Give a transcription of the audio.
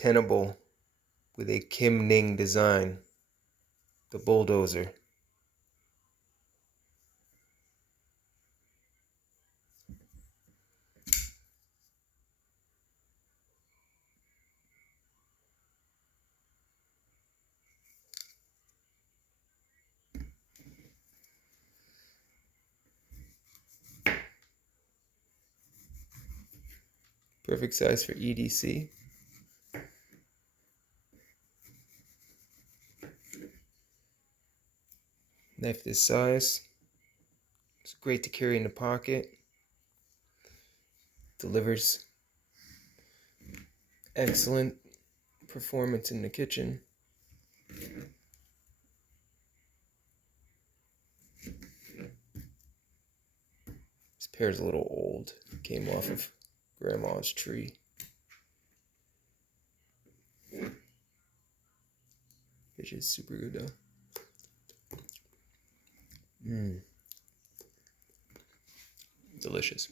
Tenable with a Ning design, the Bulldozer. Perfect size for EDC. Knife this size. It's great to carry in the pocket. Delivers excellent performance in the kitchen. This pear's a little old. Came off of Grandma's tree. Which is super good though. Delicious.